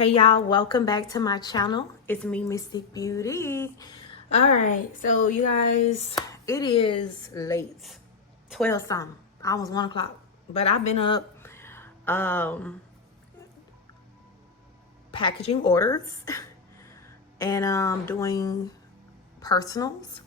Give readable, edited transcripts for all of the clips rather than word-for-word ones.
Hey y'all, welcome back to my channel. It's me, Mystic Beauty. All right, so you guys, it is late, 12 something, almost 1 o'clock. But I've been up packaging orders and doing personals.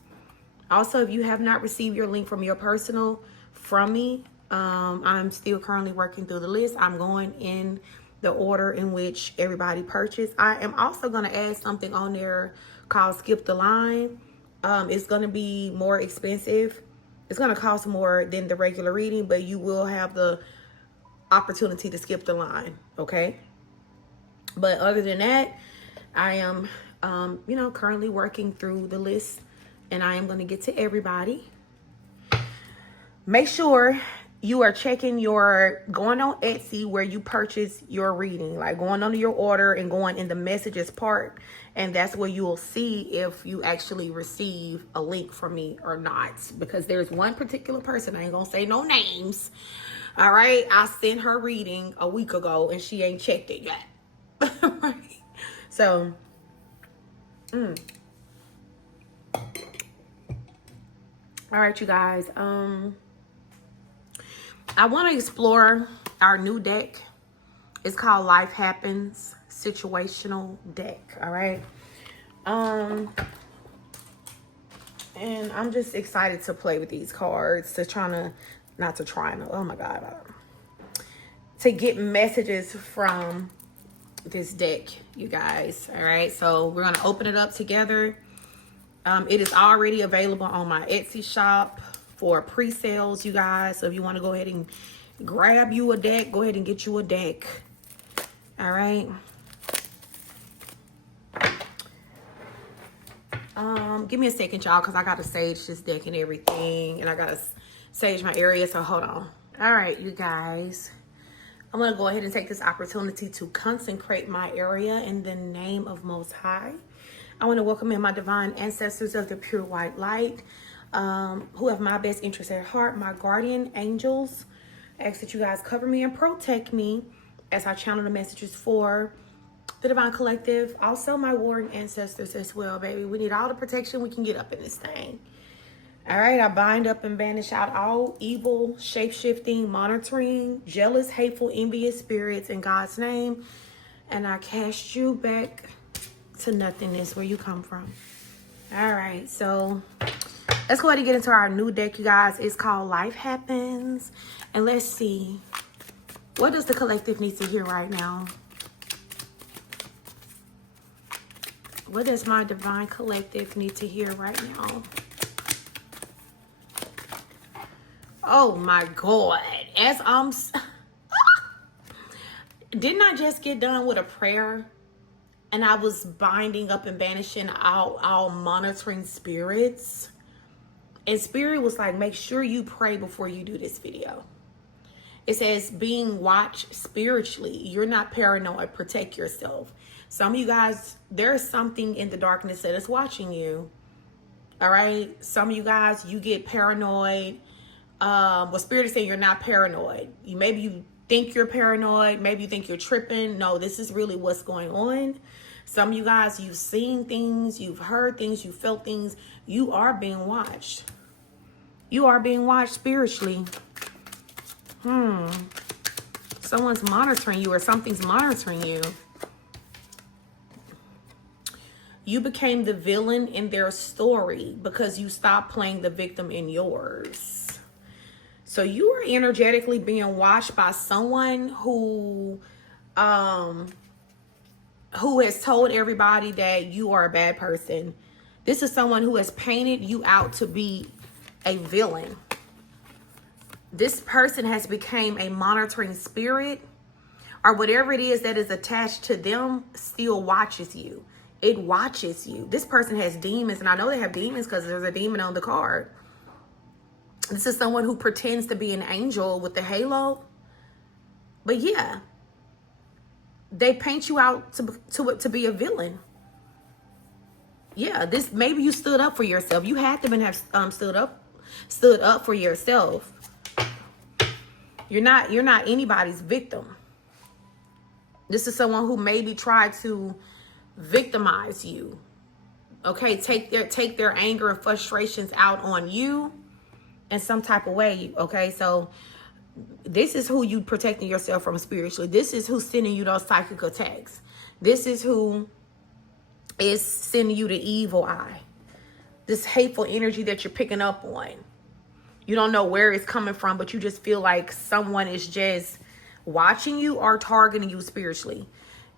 Also, if you have not received your link from your personal from me, I'm still currently working through the list. I'm going in the order in which everybody purchased. I am also going to add something on there called Skip the Line. It's going to be more expensive. It's going to cost more than the regular reading, but you will have the opportunity to skip the line, okay? But other than that, I am, currently working through the list, and I am going to get to everybody. Make sure you are checking going on Etsy where you purchase your reading, like going under your order and going in the messages part. And that's where you will see if you actually receive a link from me or not. Because there's one particular person, I ain't gonna say no names. All right, I sent her reading a week ago and she ain't checked it yet. Right? So, all right, you guys. I want to explore our new deck. It's called Life Happens Situational Deck. All right. And I'm just excited to play with these cards, to get messages from this deck, you guys. All right. So we're going to open it up together. It is already available on my Etsy shop for pre-sales, you guys. So if you want to go ahead and grab you a deck, go ahead and get you a deck. All right. Give me a second, y'all, because I got to sage this deck and everything. And I got to sage my area, so hold on. All right, you guys. I'm going to go ahead and take this opportunity to consecrate my area in the name of Most High. I want to welcome in my divine ancestors of the pure white light, who have my best interests at heart, my guardian angels. I ask that you guys cover me and protect me as I channel the messages for the divine collective. Also my warring ancestors as well, baby. We need all the protection we can get up in this thing. All right, I bind up and banish out all evil, shape-shifting, monitoring, jealous, hateful, envious spirits in God's name. And I cast you back to nothingness where you come from. All right, so let's go ahead and get into our new deck, you guys. It's called Life Happens. And let's see, what does the collective need to hear right now? What does my divine collective need to hear right now? Oh my God. Didn't I just get done with a prayer? And I was binding up and banishing all monitoring spirits. And Spirit was like, make sure you pray before you do this video. It says being watched spiritually. You're not paranoid. Protect yourself. Some of you guys, there's something in the darkness that is watching you. All right. Some of you guys, you get paranoid. What Spirit is saying, you're not paranoid. Maybe you think you're paranoid. Maybe you think you're tripping. No, this is really what's going on. Some of you guys, you've seen things, you've heard things, you felt things. You are being watched. You are being watched spiritually. Someone's monitoring you or something's monitoring you. You became the villain in their story because you stopped playing the victim in yours. So you are energetically being watched by someone who has told everybody that you are a bad person. This is someone who has painted you out to be a villain. This person has become a monitoring spirit, or whatever it is that is attached to them still watches you. It watches you. This person has demons, and I know they have demons because there's a demon on the card. This is someone who pretends to be an angel with the halo. But yeah, they paint you out to be a villain. Yeah, maybe you stood up for yourself. You had to have stood up for yourself. You're not anybody's victim. This is someone who maybe tried to victimize you. Okay, take their anger and frustrations out on you in some type of way. Okay, so this is who you protecting yourself from spiritually. This is who's sending you those psychic attacks. This is who is sending you the evil eye. This hateful energy that you're picking up on. You don't know where it's coming from, but you just feel like someone is just watching you or targeting you spiritually.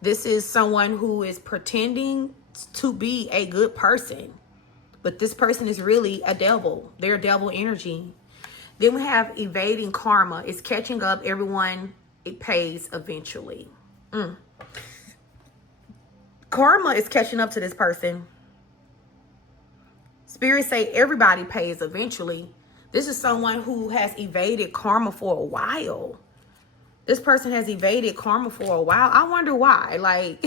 This is someone who is pretending to be a good person, but this person is really a devil. They're devil energy. Then we have evading karma. It's catching up. Everyone, it pays eventually. Karma is catching up to this person. Spirits say everybody pays eventually. This is someone who has evaded karma for a while. This person has evaded karma for a while. I wonder why. Like,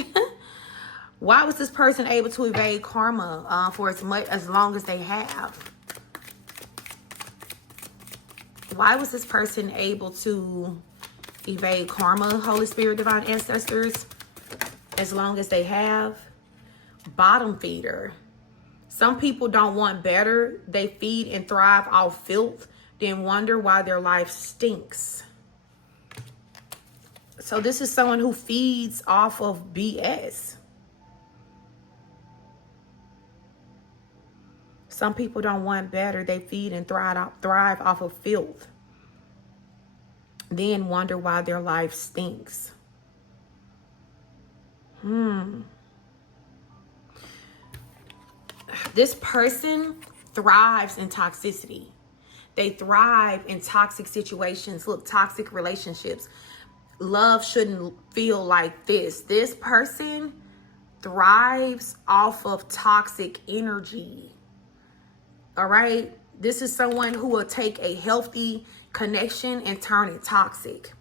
why was this person able to evade karma for as long as they have? Why was this person able to evade karma, Holy Spirit, divine ancestors, as long as they have? Bottom feeder. Some people don't want better. They feed and thrive off filth, then wonder why their life stinks. So this is someone who feeds off of BS. Some people don't want better. They feed and thrive off of filth, then wonder why their life stinks. This person thrives in toxicity. They thrive in toxic situations. Look, toxic relationships. Love shouldn't feel like this. This person thrives off of toxic energy. All right. This is someone who will take a healthy connection and turn it toxic.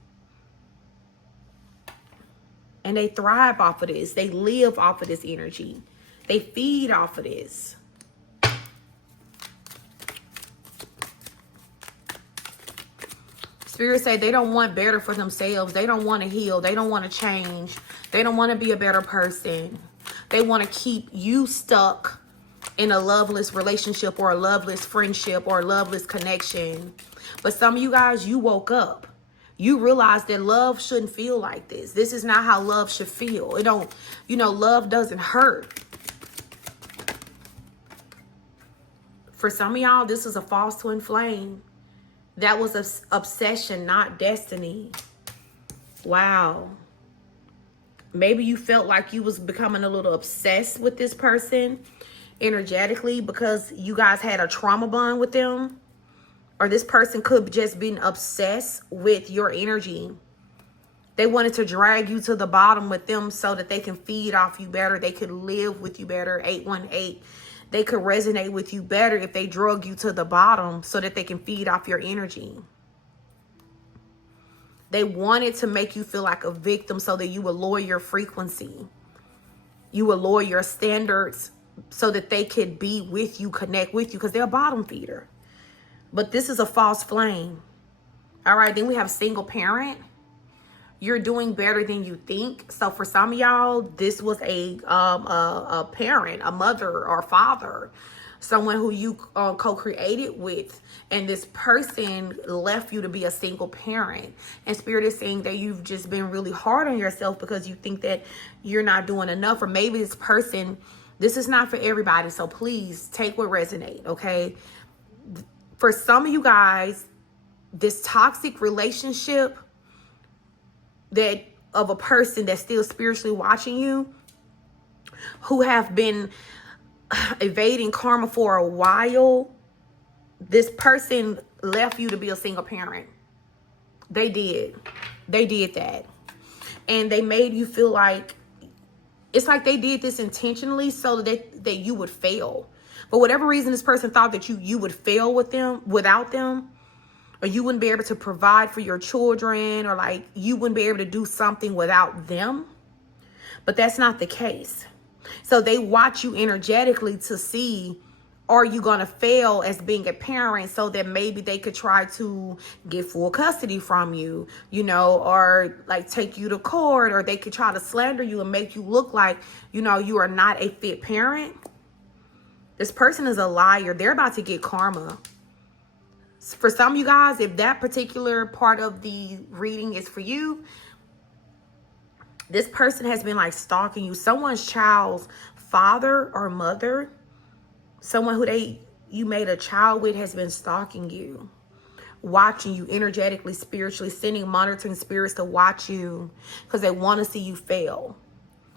And they thrive off of this. They live off of this energy. They feed off of this. Spirits say they don't want better for themselves. They don't want to heal. They don't want to change. They don't want to be a better person. They want to keep you stuck in a loveless relationship or a loveless friendship or a loveless connection. But some of you guys, you woke up. You realize that love shouldn't feel like this. This is not how love should feel. It don't, love doesn't hurt. For some of y'all, this is a false twin flame. That was an obsession, not destiny. Wow. Maybe you felt like you was becoming a little obsessed with this person energetically because you guys had a trauma bond with them. Or this person could just been obsessed with your energy. They wanted to drag you to the bottom with them so that they can feed off you better. They could live with you better. 818. They could resonate with you better if they drug you to the bottom so that they can feed off your energy. They wanted to make you feel like a victim so that you would lower your frequency. You would lower your standards so that they could be with you, connect with you, because they're a bottom feeder. But this is a false flame. All right, then we have single parent. You're doing better than you think. So for some of y'all, this was a parent, a mother or father, someone who you co-created with. And this person left you to be a single parent. And Spirit is saying that you've just been really hard on yourself because you think that you're not doing enough. Or maybe this person, this is not for everybody. So please take what resonates, okay? For some of you guys, this toxic relationship that of a person that's still spiritually watching you, who have been evading karma for a while, this person left you to be a single parent. They did that. And they made you feel like, it's like they did this intentionally so that you would fail. For whatever reason, this person thought that you would fail without them. Or you wouldn't be able to provide for your children, or like you wouldn't be able to do something without them. But that's not the case. So they watch you energetically to see are you going to fail as being a parent so that maybe they could try to get full custody from you, you know, or like take you to court, or they could try to slander you and make you look like, you know, you are not a fit parent? This person is a liar. They're about to get karma. For some of you guys, if that particular part of the reading is for you, this person has been like stalking you. Someone's child's father or mother, someone who you made a child with, has been stalking you, watching you energetically, spiritually, sending monitoring spirits to watch you because they want to see you fail.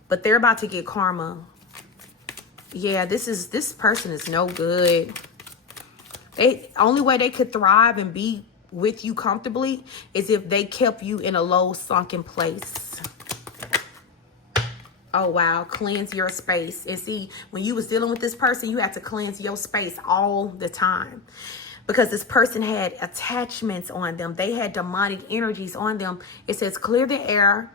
But they're about to get karma. Yeah, this person is no good. Only way they could thrive and be with you comfortably is if they kept you in a low sunken place. Oh, wow. Cleanse your space. And see, when you was dealing with this person, you had to cleanse your space all the time. Because this person had attachments on them. They had demonic energies on them. It says, clear the air.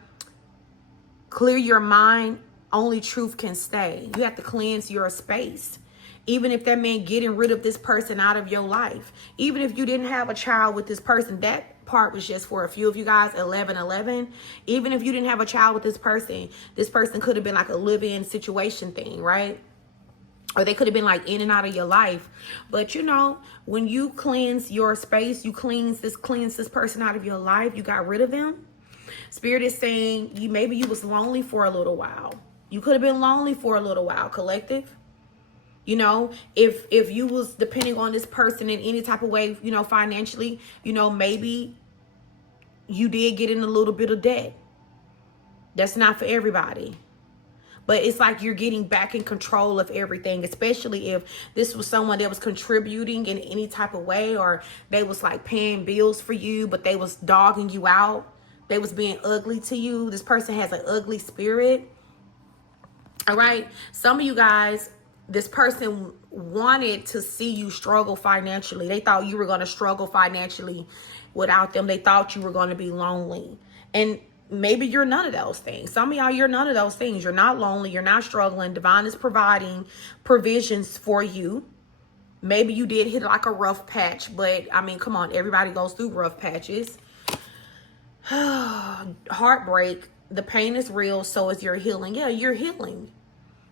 Clear your mind. Only truth can stay. You have to cleanse your space. Even if that meant getting rid of this person out of your life. Even if you didn't have a child with this person, that part was just for a few of you guys. 1111. Even if you didn't have a child with this person could have been like a live-in situation thing, right? Or they could have been like in and out of your life. But you know, when you cleanse your space, you cleanse this person out of your life, you got rid of them. Spirit is saying maybe you was lonely for a little while. You could have been lonely for a little while, collective. You know, if you was depending on this person in any type of way, you know, financially, you know, maybe you did get in a little bit of debt. That's not for everybody. But it's like you're getting back in control of everything, especially if this was someone that was contributing in any type of way, or they was like paying bills for you, but they was dogging you out. They was being ugly to you. This person has an ugly spirit. All right. Some of you guys, this person wanted to see you struggle financially. They thought you were going to struggle financially without them. They thought you were going to be lonely. And maybe you're none of those things. Some of y'all, you're none of those things. You're not lonely. You're not struggling. Divine is providing provisions for you. Maybe you did hit like a rough patch, but I mean, come on, everybody goes through rough patches. Heartbreak. The pain is real. So is your healing. Yeah, you're healing.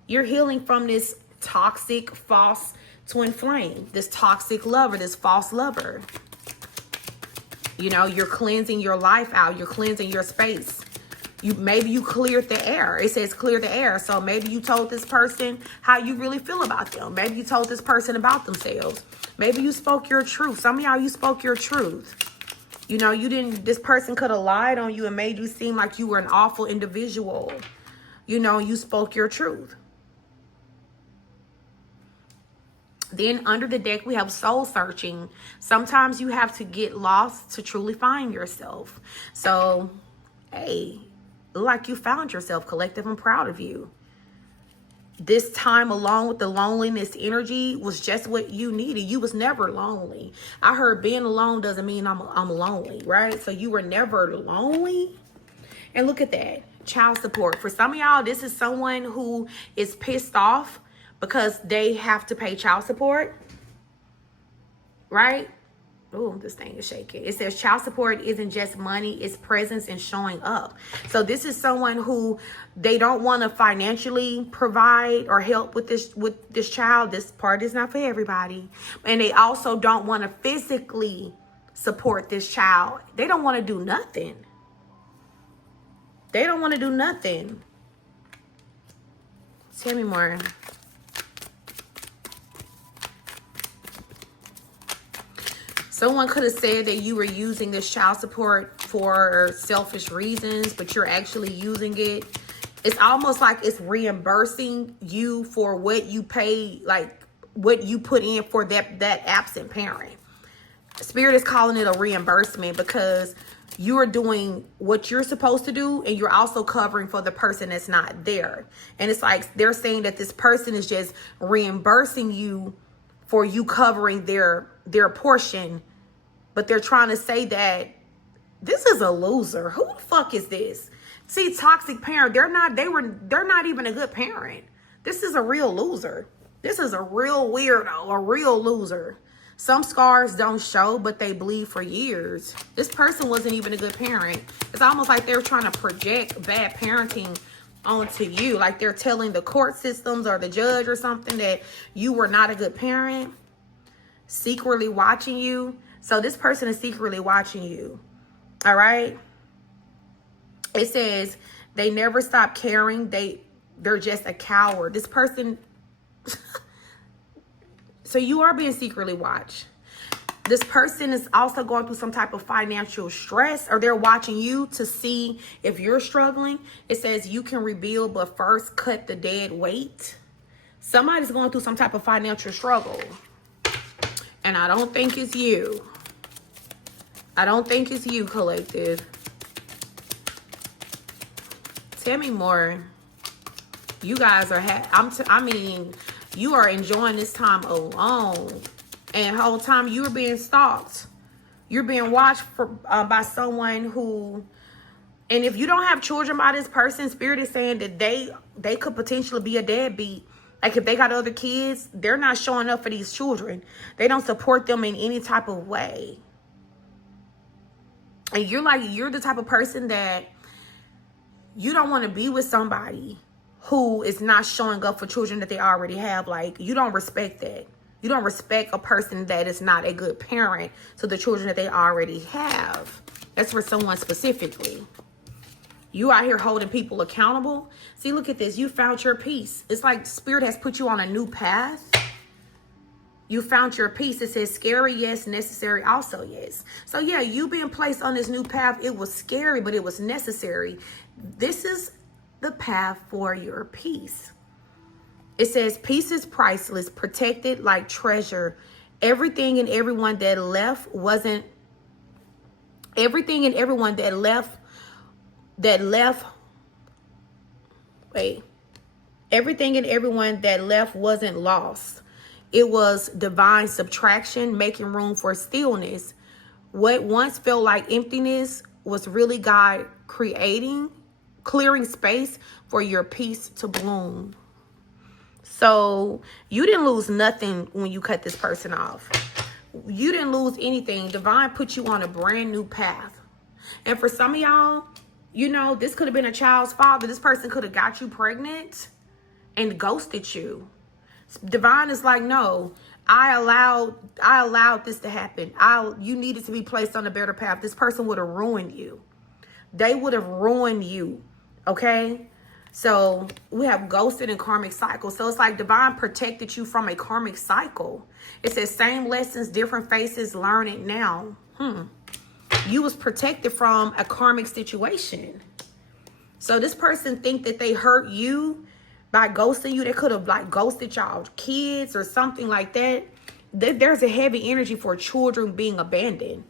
You're healing from this toxic, false twin flame, this toxic lover, this false lover. You know, you're cleansing your life out. You're cleansing your space. Maybe you cleared the air. It says clear the air. So maybe you told this person how you really feel about them. Maybe you told this person about themselves. Maybe you spoke your truth. Some of y'all, you spoke your truth. You know, this person could have lied on you and made you seem like you were an awful individual. You know, you spoke your truth. Then under the deck, we have soul searching. Sometimes you have to get lost to truly find yourself. So, hey, look like you found yourself, collective. I'm proud of you. This time alone with the loneliness energy was just what you needed. You was never lonely. I heard being alone doesn't mean I'm lonely, right? So you were never lonely. And look at that. Child support. For some of y'all, this is someone who is pissed off because they have to pay child support, right? Oh, this thing is shaking. It says child support isn't just money, it's presence and showing up. So this is someone who they don't want to financially provide or help with this child. This part is not for everybody. And they also don't want to physically support this child. They don't want to do nothing. They don't want to do nothing. Tell me more. Someone could have said that you were using this child support for selfish reasons, but you're actually using it. It's almost like it's reimbursing you for what you pay, like what you put in for that absent parent. Spirit is calling it a reimbursement because you are doing what you're supposed to do, and you're also covering for the person that's not there. And it's like they're saying that this person is just reimbursing you for you covering their portion, but they're trying to say that this is a loser. Who the fuck is this? See, toxic parent, they're not even a good parent. This is a real loser. This is a real weirdo, a real loser. Some scars don't show, but they bleed for years. This person wasn't even a good parent. It's almost like they're trying to project bad parenting onto you. Like they're telling the court systems or the judge or something that you were not a good parent. Secretly watching you. So this person is secretly watching you. All right. It says they never stop caring. They're just a coward. This person... So you are being secretly watched. This person is also going through some type of financial stress, or they're watching you to see if you're struggling. It says you can rebuild, but first cut the dead weight. Somebody's going through some type of financial struggle. And I don't think it's you. I don't think it's you, collective. Tell me more. You guys are, you are enjoying this time alone. And the whole time you're being stalked. You're being watched by someone who, and if you don't have children by this person, Spirit is saying that they could potentially be a deadbeat. Like if they got other kids, they're not showing up for these children. They don't support them in any type of way. And you're the type of person that you don't want to be with somebody who is not showing up for children that they already have. Like, you don't respect that. You don't respect a person that is not a good parent to the children that they already have. That's for someone specifically. You out here holding people accountable. See, look at this. You found your peace. It's like Spirit has put you on a new path. You found your peace. It says scary, yes. Necessary, also, yes. So, yeah, you being placed on this new path, it was scary, but it was necessary. This is the path for your peace. It says peace is priceless, protected like treasure. Everything and everyone that left wasn't lost. It was divine subtraction, making room for stillness. What once felt like emptiness was really God clearing space for your peace to bloom. So you didn't lose nothing when you cut this person off. You didn't lose anything. Divine put you on a brand new path. And for some of y'all, you know, this could have been a child's father. This person could have got you pregnant and ghosted you. Divine is like, no, I allowed this to happen. You needed to be placed on a better path. This person would have ruined you. They would have ruined you. Okay? So we have ghosted and karmic cycle. So it's like divine protected you from a karmic cycle. It says same lessons, different faces, learn it now. You was protected from a karmic situation. So this person think that they hurt you by ghosting you. They could have like ghosted y'all kids or something like that. There's a heavy energy for children being abandoned.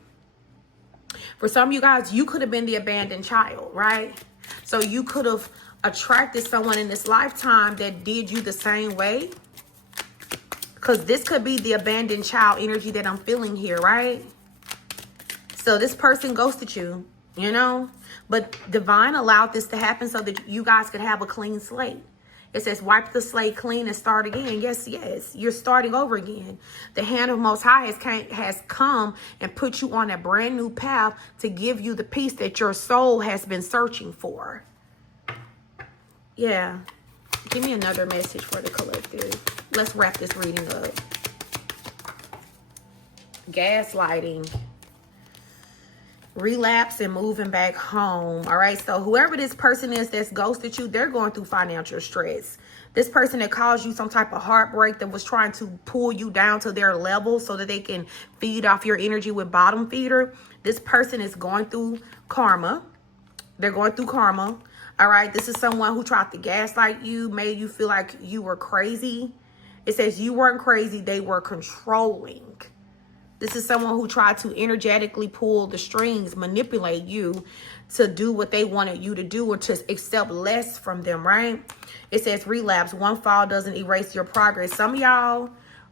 For some of you guys, you could have been the abandoned child, right? So you could have attracted someone in this lifetime that did you the same way. Because this could be the abandoned child energy that I'm feeling here, right? So this person ghosted you, you know? But divine allowed this to happen so that you guys could have a clean slate. It says, wipe the slate clean and start again. Yes, yes. You're starting over again. The hand of Most High has come and put you on a brand new path to give you the peace that your soul has been searching for. Yeah. Give me another message for the collective. Let's wrap this reading up. Gaslighting. Relapse and moving back home. All right. So whoever this person is that's ghosted you, they're going through financial stress. This person that caused you some type of heartbreak, that was trying to pull you down to their level so that they can feed off your energy with bottom feeder. This person is going through karma. They're going through karma. All right. This is someone who tried to gaslight you, made you feel like you were crazy. It says you weren't crazy. They were controlling. This is someone who tried to energetically pull the strings, manipulate you to do what they wanted you to do or to accept less from them, right? It says relapse. One fall doesn't erase your progress. Some of y'all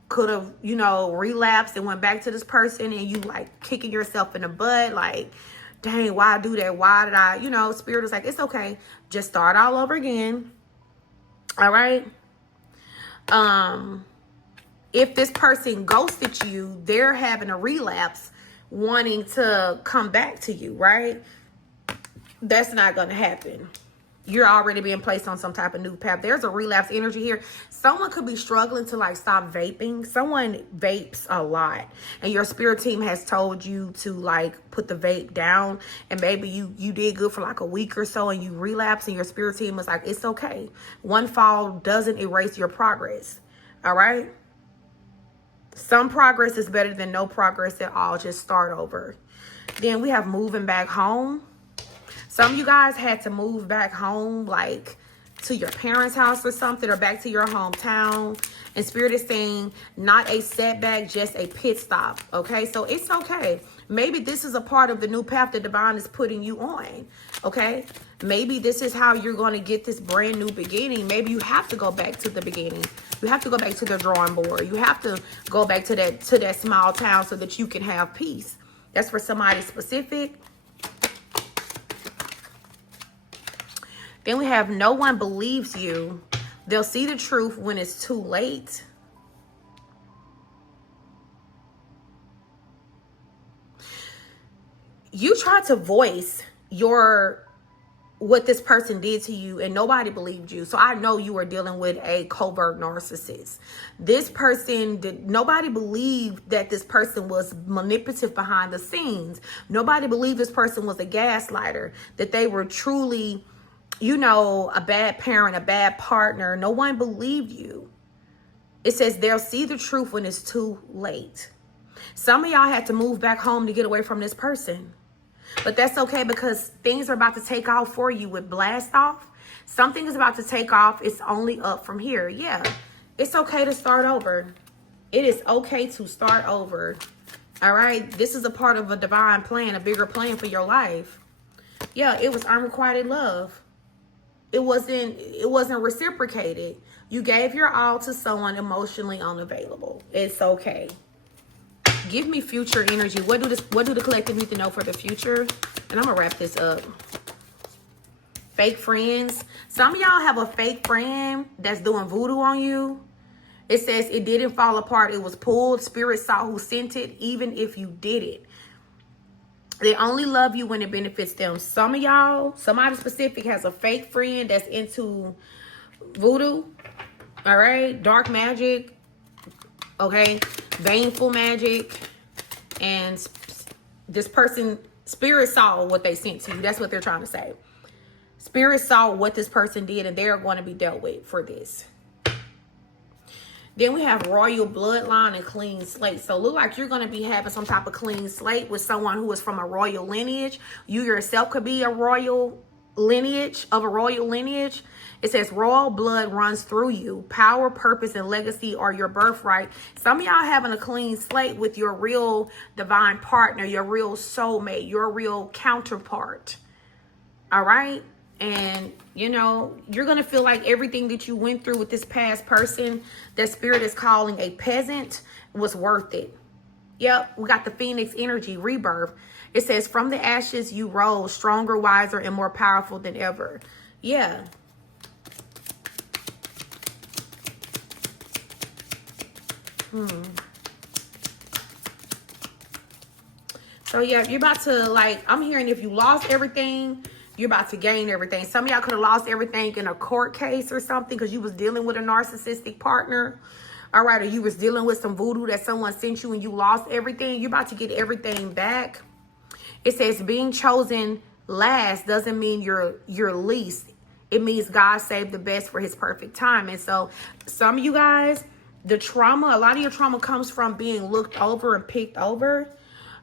could have, you know, relapsed and went back to this person and you like kicking yourself in the butt. Like, dang, why I do that? Why did I, you know, Spirit is like, it's okay. Just start all over again. All right. if this person ghosted you, they're having a relapse, wanting to come back to you, right? That's not going to happen. You're already being placed on some type of new path. There's a relapse energy here. Someone could be struggling to like stop vaping. Someone vapes a lot, and your spirit team has told you to like put the vape down, and maybe you did good for like a week or so and you relapse, and your spirit team is like, it's okay. One fall doesn't erase your progress. All right. Some progress is better than no progress at all. Just start over. Then we have moving back home. Some of you guys had to move back home, like to your parents' house or something, or back to your hometown. And Spirit is saying not a setback, just a pit stop. Okay, so it's okay. Maybe this is a part of the new path the divine is putting you on. Okay, maybe this is how you're going to get this brand new beginning. Maybe you have to go back to the beginning. You have to go back to the drawing board. You have to go back to that small town so that you can have peace. That's for somebody specific. Then we have no one believes you. They'll see the truth when it's too late. You tried to voice what this person did to you and nobody believed you. So I know you are dealing with a covert narcissist. This person nobody believed that this person was manipulative behind the scenes. Nobody believed this person was a gaslighter, that they were truly, you know, a bad parent, a bad partner. No one believed you. It says they'll see the truth when it's too late. Some of y'all had to move back home to get away from this person. But that's okay, because things are about to take off for you with blast off. Something is about to take off. It's only up from here. Yeah, it's okay to start over. It is okay to start over. All right. This is a part of a divine plan, a bigger plan for your life. Yeah, it was unrequited love. It wasn't reciprocated. You gave your all to someone emotionally unavailable. It's okay. Give me future energy. What do the collective need to know for the future? And I'm gonna wrap this up. Fake friends. Some of y'all have a fake friend that's doing voodoo on you. It says it didn't fall apart. It was pulled. Spirit saw who sent it, even if you did it. They only love you when it benefits them. Some of y'all, somebody specific, has a fake friend that's into voodoo. All right. Dark magic. Okay. Baneful magic. And this person, Spirit saw what they sent to you. That's what they're trying to say. Spirit saw what this person did, and they're going to be dealt with for this. Then we have royal bloodline and clean slate. So look like you're going to be having some type of clean slate with someone who is from a royal lineage. You yourself could be a royal lineage, of a royal lineage. It says royal blood runs through you. Power, purpose, and legacy are your birthright. Some of y'all having a clean slate with your real divine partner, your real soulmate, your real counterpart. All right? And, you know, you're going to feel like everything that you went through with this past person that Spirit is calling a peasant was worth it. Yep, we got the Phoenix energy, rebirth. It says, from the ashes you rose, stronger, wiser, and more powerful than ever. Yeah. So, yeah, you're about to, like, I'm hearing if you lost everything, you're about to gain everything. Some of y'all could have lost everything in a court case or something because you was dealing with a narcissistic partner. All right, or you was dealing with some voodoo that someone sent you and you lost everything. You're about to get everything back. It says being chosen last doesn't mean you're least. It means God saved the best for his perfect time. And so some of you guys, the trauma, a lot of your trauma comes from being looked over and picked over.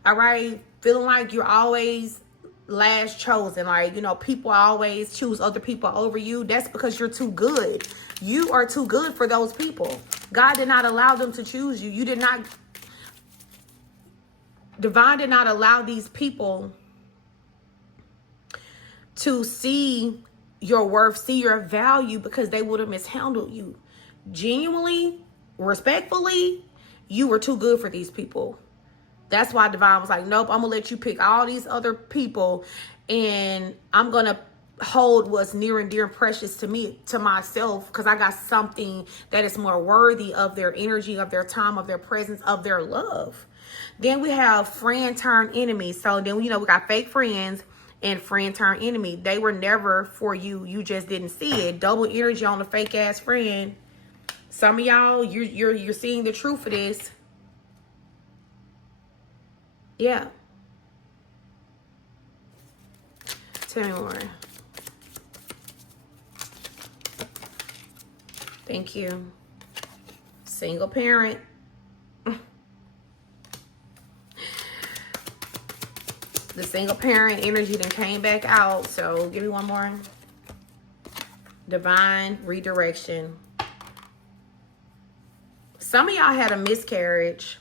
All right, feeling like you're always last chosen, like, you know, people always choose other people over you. That's because you're too good. You are too good for those people. God did not allow them to choose you. Divine did not allow these people to see your worth, see your value, because they would have mishandled you. Genuinely, respectfully, you were too good for these people. That's why Divine was like, nope, I'm going to let you pick all these other people and I'm going to hold was near and dear and precious to me, to myself, because I got something that is more worthy of their energy, of their time, of their presence, of their love. Then we have friend turn enemy. So then, you know, we got fake friends and friend turn enemy. They were never for you. You just didn't see it. Double energy on a fake ass friend. Some of y'all, you're seeing the truth of this. Yeah. Tell me more. Thank you. Single parent. The single parent energy then came back out. So give me one more. Divine redirection. Some of y'all had a miscarriage.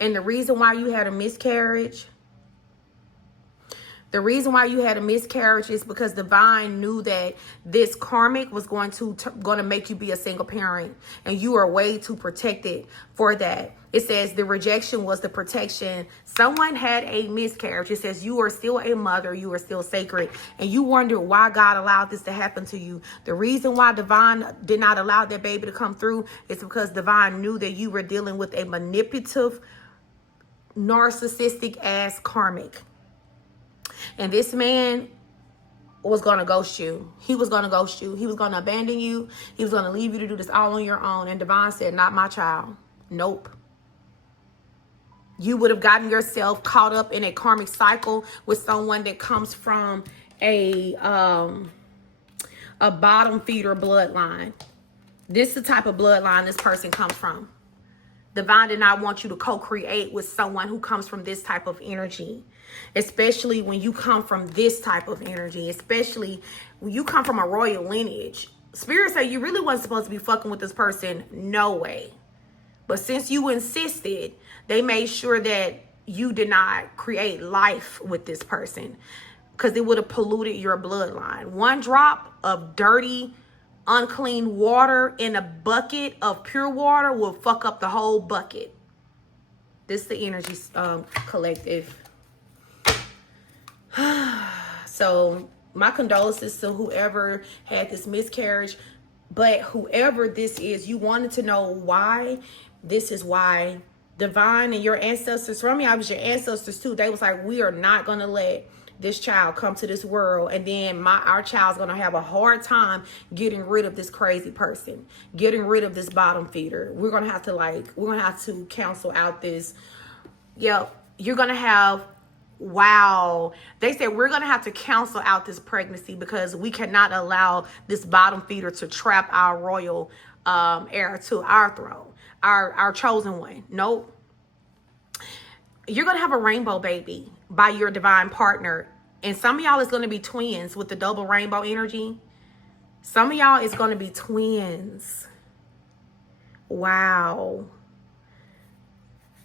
And the reason why you had a miscarriage, is because divine knew that this karmic was going to make you be a single parent, and you are way too protected for that. It says the rejection was the protection. Someone had a miscarriage. It says you are still a mother, you are still sacred, and you wonder why God allowed this to happen to you. The reason why divine did not allow that baby to come through is because divine knew that you were dealing with a manipulative, narcissistic ass karmic. And this man was going to ghost you. He was going to ghost you. He was going to abandon you. He was going to leave you to do this all on your own. And divine said, not my child. Nope. You would have gotten yourself caught up in a karmic cycle with someone that comes from a bottom feeder bloodline. This is the type of bloodline this person comes from. Divine did not want you to co-create with someone who comes from this type of energy. Especially when you come from this type of energy. Especially when you come from a royal lineage. Spirit say you really wasn't supposed to be fucking with this person. No way. But since you insisted, they made sure that you did not create life with this person. Because it would have polluted your bloodline. One drop of dirty, unclean water in a bucket of pure water will fuck up the whole bucket. This is the energy collective. So my condolences to whoever had this miscarriage. But whoever this is, you wanted to know why. This is why. Divine and your ancestors, from me, I was your ancestors too. They was like, we are not going to let this child come to this world, and then our child's gonna have a hard time getting rid of this crazy person, getting rid of this bottom feeder. We're gonna have to cancel out this. Yep, you're gonna have, wow, they said we're gonna have to cancel out this pregnancy because we cannot allow this bottom feeder to trap our royal heir to our throne, our chosen one. Nope. You're gonna have a rainbow baby by your divine partner. And some of y'all is going to be twins with the double rainbow energy. Some of y'all is going to be twins. Wow.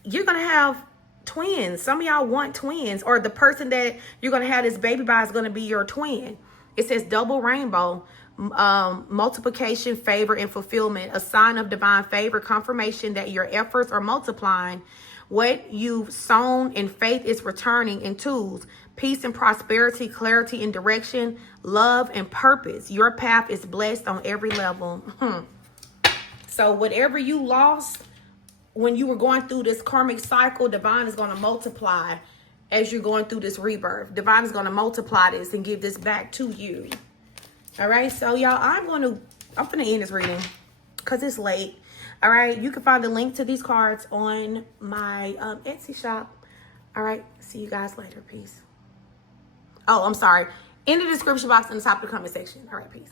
You're going to have twins. Some of y'all want twins. Or the person that you're going to have this baby by is going to be your twin. It says double rainbow. Multiplication, favor, and fulfillment. A sign of divine favor. Confirmation that your efforts are multiplying. What you've sown in faith is returning in tools. Peace and prosperity, clarity and direction, love and purpose. Your path is blessed on every level. So whatever you lost when you were going through this karmic cycle, divine is going to multiply as you're going through this rebirth. Divine is going to multiply this and give this back to you. All right. So y'all, I'm going to end this reading because it's late. All right. You can find the link to these cards on my Etsy shop. All right. See you guys later. Peace. Oh, I'm sorry. In the description box in the top of the comment section. All right, peace.